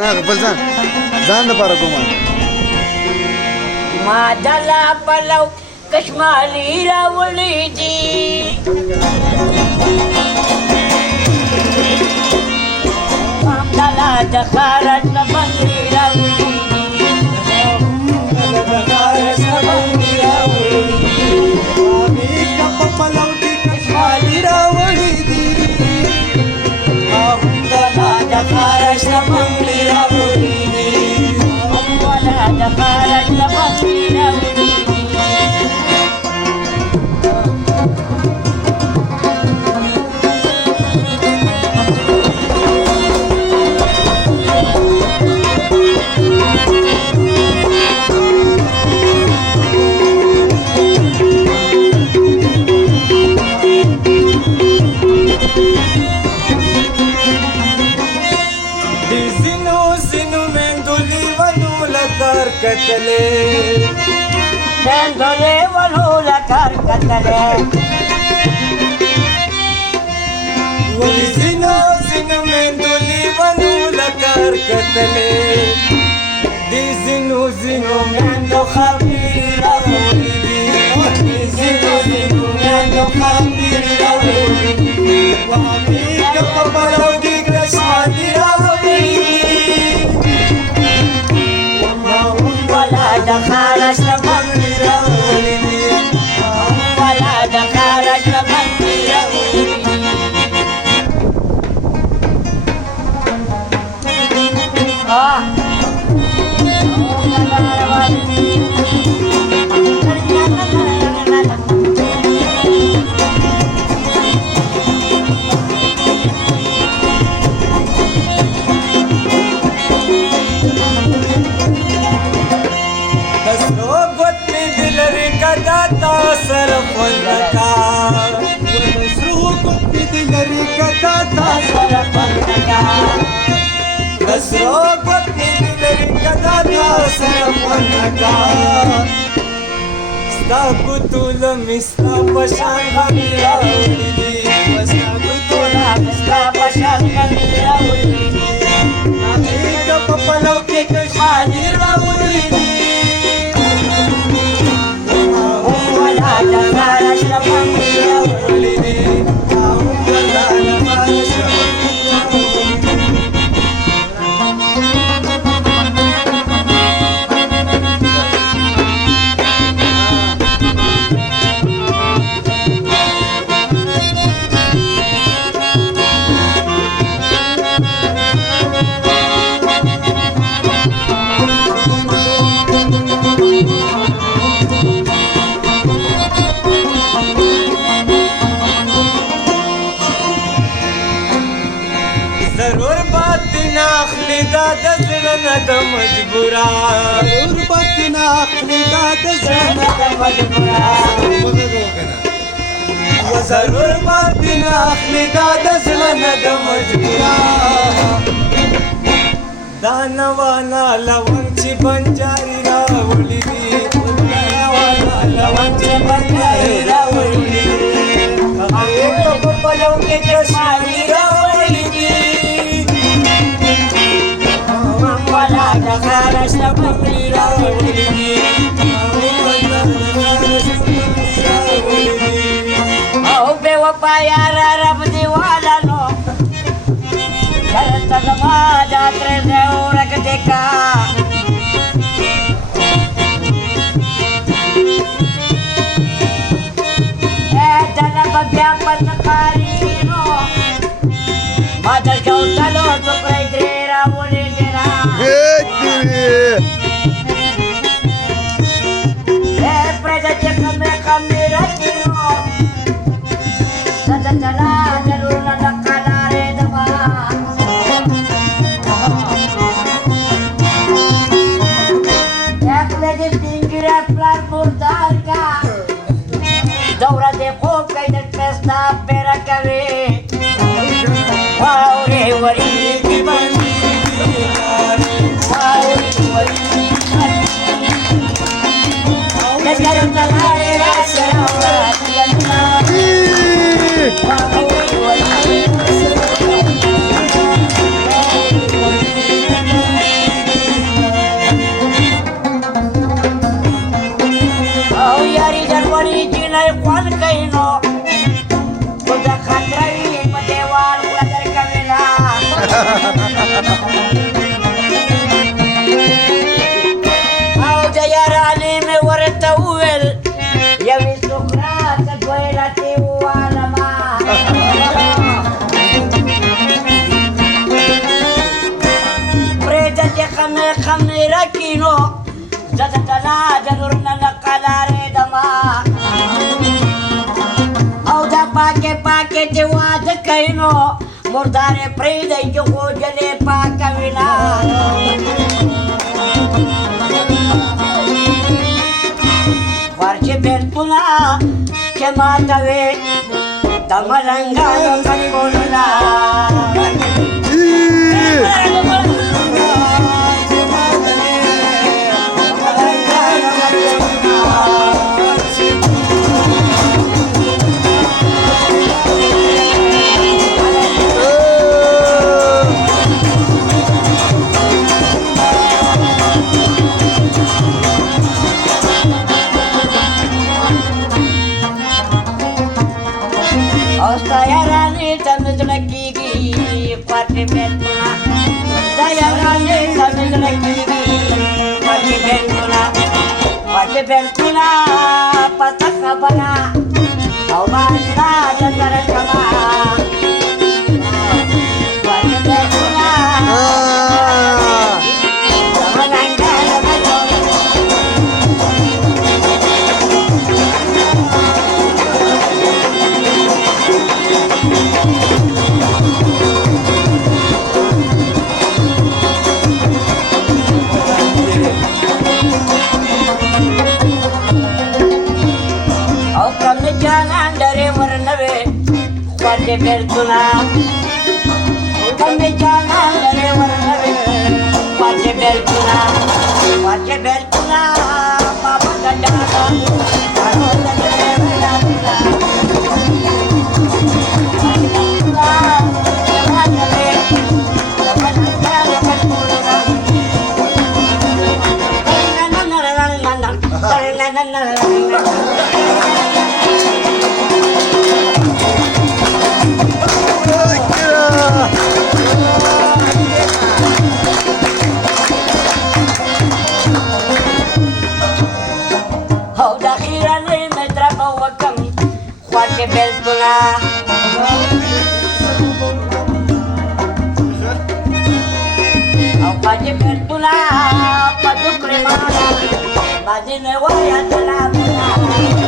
خپل ځان لپاره کومه ما دلا پلو کشمالی راوړي دي ما دلا د خارج نه باندې راوړي Dandole walula karkatale Wali zino mendoli walula karkatale Di zino mendo khabira wali Di zino mendo khabira wali Wahami kapapalaw di kasmadira wali wala dakharas na bandira wala dakharas na bandira Sta kutulam ista pashan hamira ulidi sta kutulam ista pashan hamira ulidi Amiga papalaw ke kashmira ulidi wala dakharas na bandira ulidi wala dakharas na ضرور بات نه اخلي دا د زړه نه د مجبورا ضرور بات نه اخلي دا د زړه نه د مجبورا ضرور بات نه اخلي دا د زړه نه د مجبورا دا نوانا لون چې بنجاري راوړي دي نوانا لون چې بنجاري راوړي دي هغه په پلو کې کشمالي راوړي دي wala dakharas na bandira oh bewa payara rab diwala no karta zamada tre urak deka dala bagya patakari no madar kautalo to praidera bolera prajatya kamera kino sadala jaluna nakalare dava ek lege dingira plan murdar ka daura dekho kaidar pesta pera kare wow re wari ki bandi wow re wari خمي ركينو زدتنا جنورنا نقلاري دما او دا پاکه پاکه جواد کینو مرداره پریدای جو جلې پاک وینا ورچه بیرتونا که ماتوي تمرنګانو کټکونا Sayarani tamizlaki party beltuna Sayarani tamizlaki party beltuna pataka bana awanda jandara kama party beltuna samananga Jangan dari warnawe Wajah bertuna Kami jangan dari warnawe Wajah bertuna Papa gajana Kalau dari warnawe Wajah beltuna Wajah beltuna Padu kremana Bajine waya telah